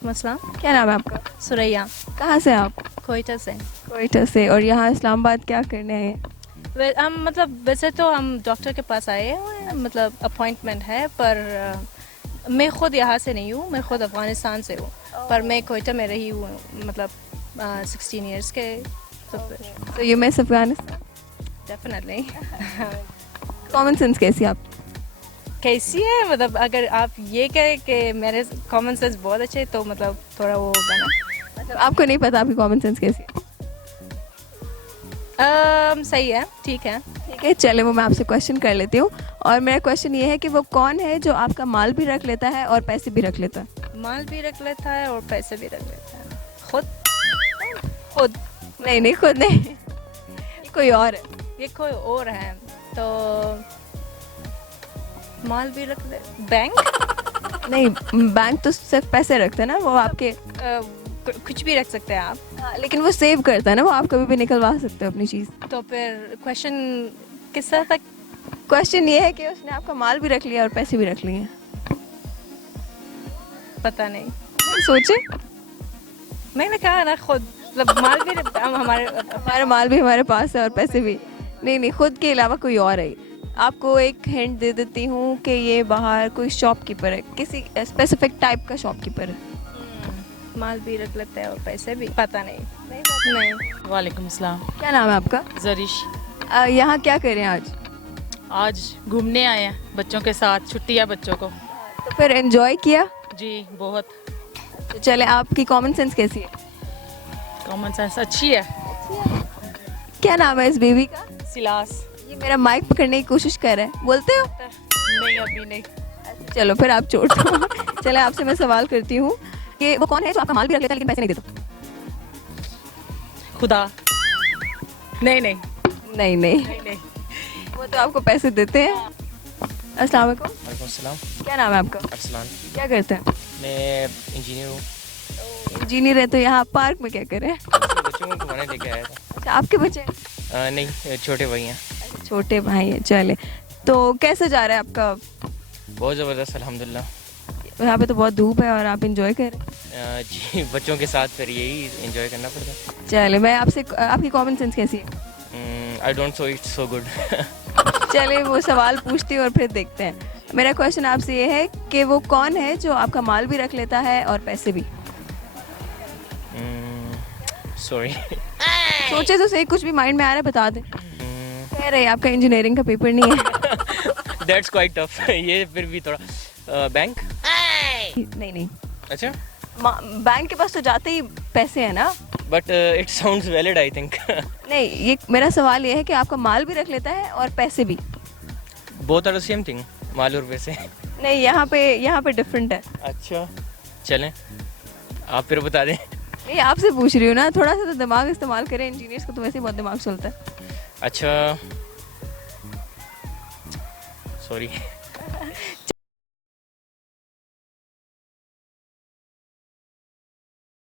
वालेकुम अस्सलाम। क्या नाम है आपका? सुरैया, कहाँ से हैं आप? कोयटा से। कोयटा से। और यहाँ इस्लामाबाद क्या करने आए हैं? हम मतलब वैसे तो हम डॉक्टर के पास आए हैं, मतलब अपॉइंटमेंट है, पर मैं ख़ुद यहाँ से नहीं हूँ, मैं ख़ुद अफ़गानिस्तान से हूँ, पर मैं कोयटा में रही हूँ मतलब 16 इयर्स के। तो you miss Afghanistan? Definitely. Common sense कैसी है आप? कैसी है मतलब, अगर आप ये कहें कि मेरे कॉमन सेंस बहुत अच्छे, तो मतलब थोड़ा वो होगा ना। मतलब आपको नहीं पता आपकी कॉमन सेंस कैसी है? सही है, ठीक है। ठीक है, चले वो मैं आपसे क्वेश्चन कर लेती हूँ। और मेरा क्वेश्चन ये है कि वो कौन है जो आपका माल भी रख लेता है और पैसे भी रख लेता है? माल भी रख लेता है और पैसे भी रख लेता है। खुद खुद नहीं नहीं, खुद नहीं, ये कोई और है। ये कोई और है तो माल भी रख ले। बैंक? नहीं, बैंक तो सिर्फ पैसे रखते हैं ना, वो आपके। कुछ भी रख सकते हैं आप। हाँ, लेकिन वो सेव करता है ना, वो आप कभी भी निकलवा सकते हो अपनी चीज़। तो फिर क्वेश्चन किस तरह तक? क्वेश्चन ये है कि उसने आपका माल भी रख लिया और पैसे भी रख लिए। पता नहीं। सोचे। मैंने कहा ना खुद, मतलब माल भी हमारे हमारा माल भी हमारे पास है और पैसे भी। नहीं नहीं, खुद के अलावा कोई और है। आपको एक हिंट दे देती हूँ कि ये बाहर कोई शॉपकीपर है, किसी स्पेसिफिक टाइप का शॉपकीपर है। माल भी रख लेते हैं और पैसे भी। पता नहीं। नहीं। वालेकुम सलाम। क्या नाम है आपका? जरिश। यहाँ क्या कर रहे हैं आज? आज घूमने आए हैं बच्चों के साथ, छुट्टी है बच्चों को। तो फिर एंजॉय किया? जी बहुत। तो चले, आपकी कॉमन सेंस कैसी है? कॉमन सेंस अच्छी है। क्या नाम है इस बेबी का? सिलास। ये मेरा माइक पकड़ने की कोशिश कर रहा है, बोलते हो? नहीं अभी नहीं। चलो फिर आप छोड़ दो। चले, आपसे मैं सवाल करती हूँ कि वो कौन है जो आपका माल भी रख लेता है लेकिन पैसे नहीं देता? खुदा। नहीं नहीं नहीं नहीं, नहीं नहीं। वो तो आपको पैसे देते हैं। अस्सलाम वालेकुम। वालेकुम सलाम। क्या नाम है आपका? अरसलान। क्या करते हैं? मैं इंजीनियर हूँ। इंजीनियर है, तो यहाँ पार्क में क्या कर रहे हैं? बच्चों को घुमाने लेके आया था। अच्छा, आपके बच्चे हैं? नहीं, छोटे भाई हैं। छोटे भाई हैं। चले, तो कैसे जा रहा है आपका? बहुत ज़बरदस्त अल्हम्दुलिल्लाह। यहाँ पे तो बहुत धूप है और आप इंजॉय कर रहे हैं। जी, बच्चों के साथ फिर यही एंजॉय करना पड़ता है। चले, मैं आपसे, आपकी कॉमन सेंस कैसी है? I don't so it's so good. चले, वो सवाल पूछती हूँ और फिर देखते हैं। मेरा क्वेश्चन आपसे ये है कि वो कौन है जो आपका माल भी रख लेता है और पैसे भी? सॉरी। सोचे तो सही, कुछ भी माइंड में आ रहा है बता दें। कह रहे आपका इंजीनियरिंग का पेपर नहीं है। That's quite tough. ये फिर भी थोड़ा बैंक। नहीं नहीं, अच्छा, बैंक के पास तो जाते ही पैसे है ना। But it sounds valid I think. नहीं, ये मेरा सवाल ये है कि आपका माल भी रख लेता है और पैसे भी। Both are the same thing, माल और पैसे। नहीं, यहाँ पे डिफरेंट है। अच्छा, चलें आप फिर बता दें। नहीं, आपसे पूछ रही हूँ ना, थोड़ा सा तो दिमाग इस्तेमाल करें, इंजीनियर्स को तो वैसे ही बहुत दिमाग चलता है। अच्छा, सॉरी।